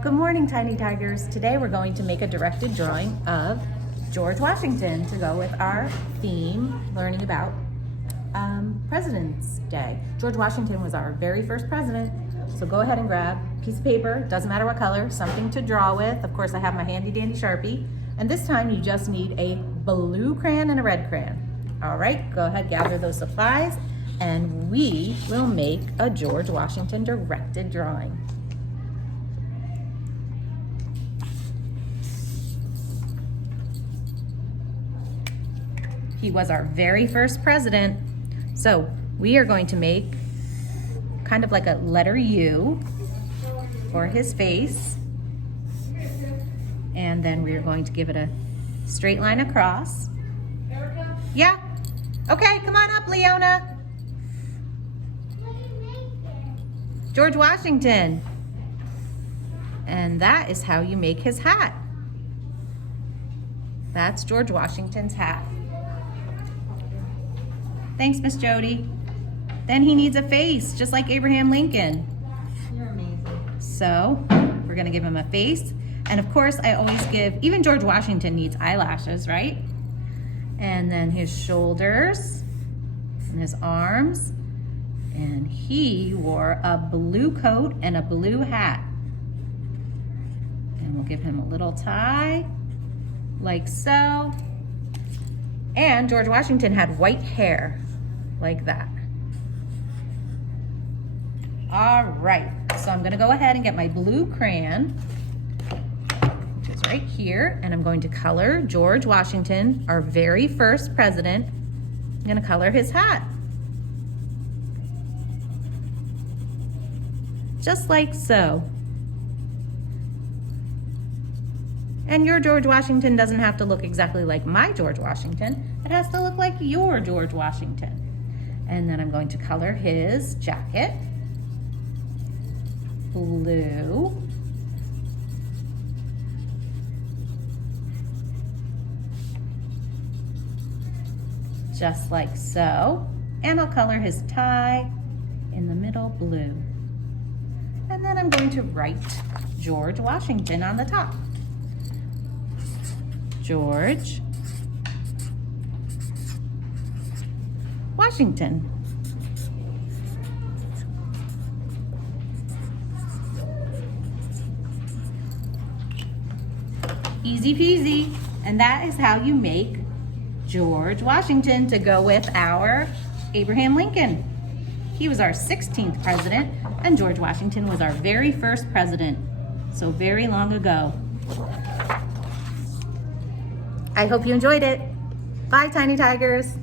Good morning, Tiny Tigers. Today we're going to make a directed drawing of George Washington to go with our theme, learning about President's Day. George Washington was our very first president, so go ahead and grab a piece of paper, doesn't matter what color, something to draw with. Of course, I have my handy dandy Sharpie, and this time you just need a blue crayon and a red crayon. All right, go ahead, gather those supplies, and we will make a George Washington directed drawing. He was our very first president. So we are going to make kind of like a letter U for his face. And then we are going to give it a straight line across. Yeah? Okay, come on up, Leona. George Washington. And that is how you make his hat. That's George Washington's hat. Thanks, Miss Jody. Then he needs a face, just like Abraham Lincoln. You're amazing. So we're gonna give him a face. And of course, I always give, even George Washington needs eyelashes, right? And then his shoulders and his arms. And he wore a blue coat and a blue hat. And we'll give him a little tie, like so. And George Washington had white hair, like that. All right, so I'm gonna go ahead and get my blue crayon, which is right here, and I'm going to color George Washington, our very first president. I'm gonna color his hat. Just like so. And your George Washington doesn't have to look exactly like my George Washington. It has to look like your George Washington. And then I'm going to color his jacket blue. Just like so. And I'll color his tie in the middle blue. And then I'm going to write George Washington on the top. George Washington. Easy peasy. And that is how you make George Washington to go with our Abraham Lincoln. He was our 16th president, and George Washington was our very first president, so very long ago. I hope you enjoyed it. Bye, Tiny Tigers.